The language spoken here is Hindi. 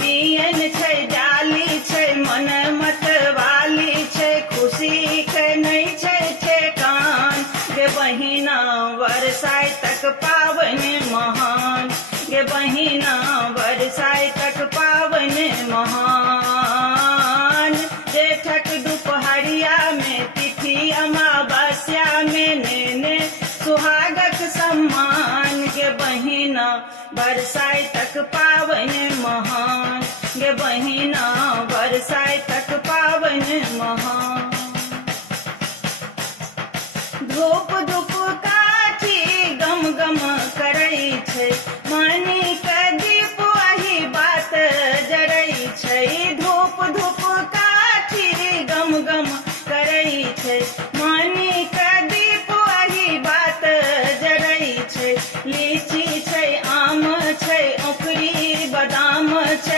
बियन छै डाली छै मन मतवाली छै खुशी के नहीं छै ठेकान गे बहिना बरसाई तक पावन महान गे बहिना बरसाई तक पावन महान जेठक दुपहरिया में तिथि अमावस्या में नेने सुहागक सम्मान गे बहिना बरसाई तक पावन महान गे बहिना बरसाई तक पावन महान धूप धूप काठी गम गम करै छै मणि के दीप वही बात जरै छै धूप धूप काठी गम गम करै छै मणि के दीप वही बात जरै छै लीची छै आम छै औखरी बादाम छै